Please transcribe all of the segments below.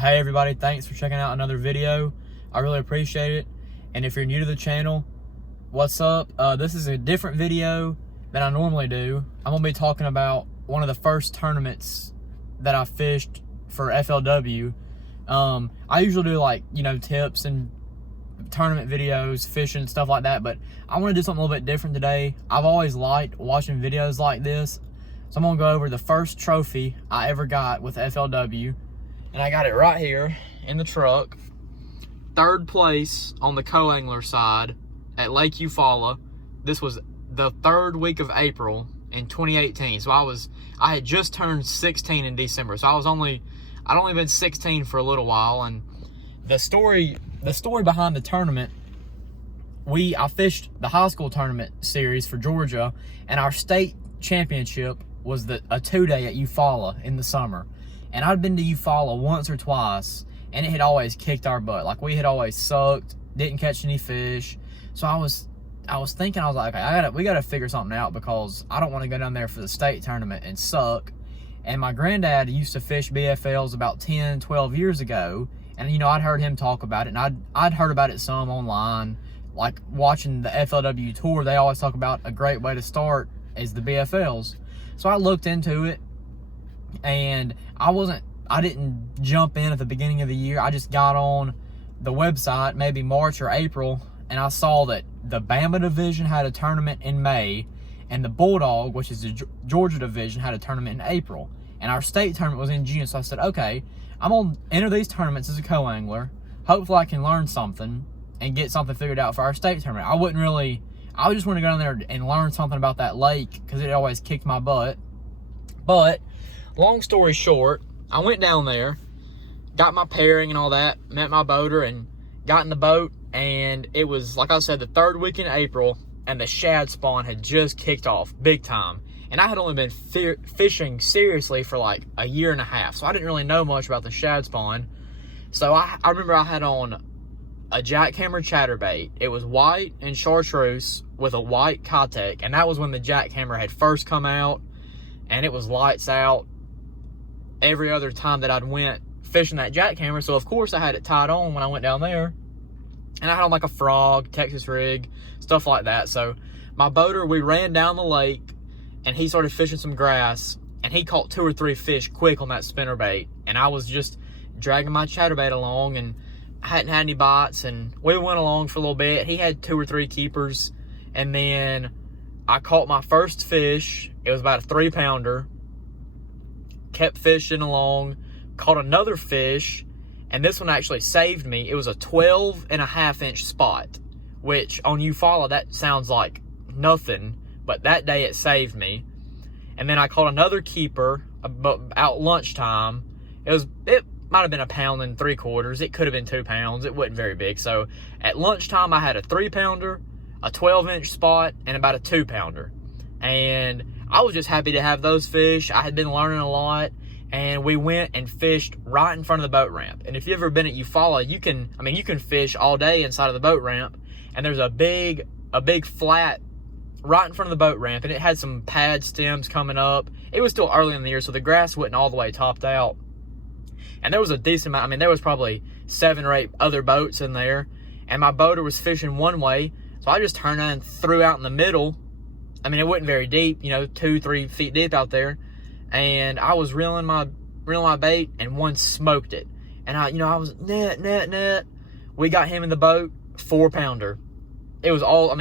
Hey everybody, thanks for checking out another video. I really appreciate it. And if you're new to the channel, what's up? This is a different video than I normally do. I'm gonna be talking about one of the first tournaments that I fished for FLW. I usually do tips and tournament videos, fishing, stuff like that, but I want to do something a little bit different today. I've always liked watching videos like this, so I'm gonna go over the first trophy I ever got with FLW, and I got it right here in the truck. Third place on the co-angler side at Lake Eufaula. This was the third week of April in 2018. So I had just turned 16 in December. So I'd only been 16 for a little while. And the story behind the tournament, I fished the high school tournament series for Georgia, and our state championship was a 2-day at Eufaula in the summer. And I'd been to Eufaula once or twice, and it had always kicked our butt. Like, we had always sucked, didn't catch any fish. So I was thinking, I was like, okay, we gotta figure something out, because I don't want to go down there for the state tournament and suck. And my granddad used to fish BFLs about 10, 12 years ago, and I'd heard him talk about it, and I'd heard about it some online, like watching the FLW tour. They always talk about a great way to start is the BFLs. So I looked into it, and I didn't jump in at the beginning of the year. I just got on the website maybe March or April, and I saw that the Bama division had a tournament in May, and the Bulldog, which is the Georgia division, had a tournament in April. And our state tournament was in June. So I said, okay, I'm going to enter these tournaments as a co-angler. Hopefully I can learn something and get something figured out for our state tournament. I just want to go down there and learn something about that lake, because it always kicked my butt. But long story short, I went down there, got my pairing and all that, met my boater, and got in the boat. And it was, like I said, the third week in April, and the shad spawn had just kicked off big time. And I had only been fishing seriously for like a year and a half, so I didn't really know much about the shad spawn. So I remember I had on a jackhammer chatterbait. It was white and chartreuse with a white Kotek, and that was when the jackhammer had first come out, and it was lights out every other time that I'd went fishing that jackhammer. So of course I had it tied on when I went down there, and I had on like a frog, Texas rig, stuff like that. So my boater, we ran down the lake, and he started fishing some grass, and he caught 2 or 3 fish quick on that spinnerbait, and I was just dragging my chatterbait along, and I hadn't had any bites, and we went along for a little bit. He had 2 or 3 keepers, and then I caught my first fish. It was about a 3-pounder. Kept fishing along, caught another fish, and this one actually saved me. It was a 12.5-inch spot, which on Eufaula, that sounds like nothing, but that day it saved me. And then I caught another keeper about lunchtime. It might have been 1 3/4 pounds. It could have been 2 pounds. It wasn't very big. So at lunchtime, I had a 3-pounder, a 12-inch spot, and about a 2-pounder. And I was just happy to have those fish. I had been learning a lot, and we went and fished right in front of the boat ramp. And if you've ever been at Eufaula, you can fish all day inside of the boat ramp, and there's a big flat right in front of the boat ramp, and it had some pad stems coming up. It was still early in the year, so the grass wasn't all the way topped out. And there was a decent amount. There was probably 7 or 8 other boats in there, and my boater was fishing one way, so I just turned and threw out in the middle. It wasn't very deep, 2-3 feet deep out there, and I was reeling my bait, and one smoked it. And I was net. We got him in the boat, 4-pounder. It was all,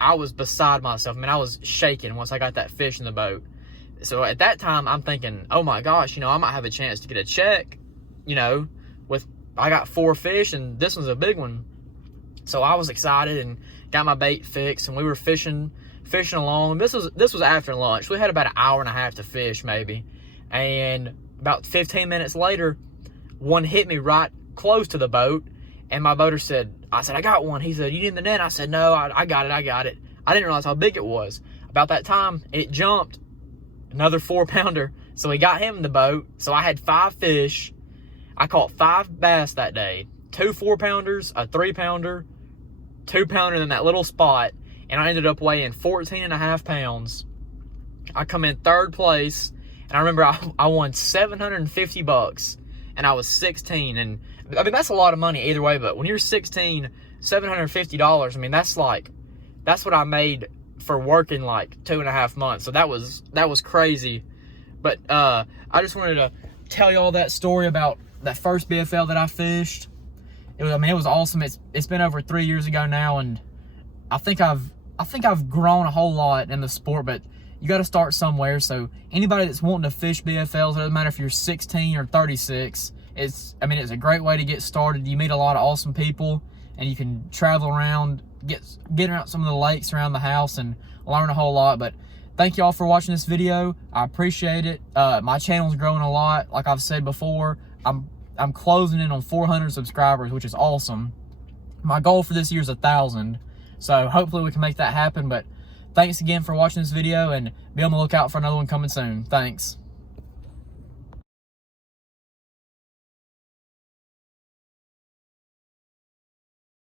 I was beside myself. I was shaking once I got that fish in the boat. So at that time, I'm thinking, oh my gosh, I might have a chance to get a check, I got 4 fish, and this one's a big one. So I was excited and got my bait fixed, and we were fishing along. This was after lunch. We had about an hour and a half to fish, maybe. And about 15 minutes later, one hit me right close to the boat, and my boater said, I got one. He said, you in the net? I said, no, I got it. I didn't realize how big it was. About that time, it jumped another 4-pounder. So we got him in the boat. So I had 5 fish. I caught 5 bass that day. 2 4-pounders, a 3-pounder, 2-pounder, and then that little spot. And I ended up weighing 14.5 pounds. I come in 3rd place, and I remember I won $750. and I was 16. And I mean, that's a lot of money either way, but when you're 16, $750, I mean, that's what I made for working like 2.5 months. So that was crazy. But I just wanted to tell you all that story about that first BFL that I fished. It was awesome. It's been over 3 years ago now, and I think I've grown a whole lot in the sport, but you got to start somewhere. So anybody that's wanting to fish BFLs, it doesn't matter if you're 16 or 36, it's a great way to get started. You meet a lot of awesome people, and you can travel around, get around some of the lakes around the house and learn a whole lot. But thank you all for watching this video. I appreciate it. My channel's growing a lot. Like I've said before, I'm closing in on 400 subscribers, which is awesome. My goal for this year is 1,000. So hopefully we can make that happen. But thanks again for watching this video, and be on the lookout for another one coming soon. Thanks.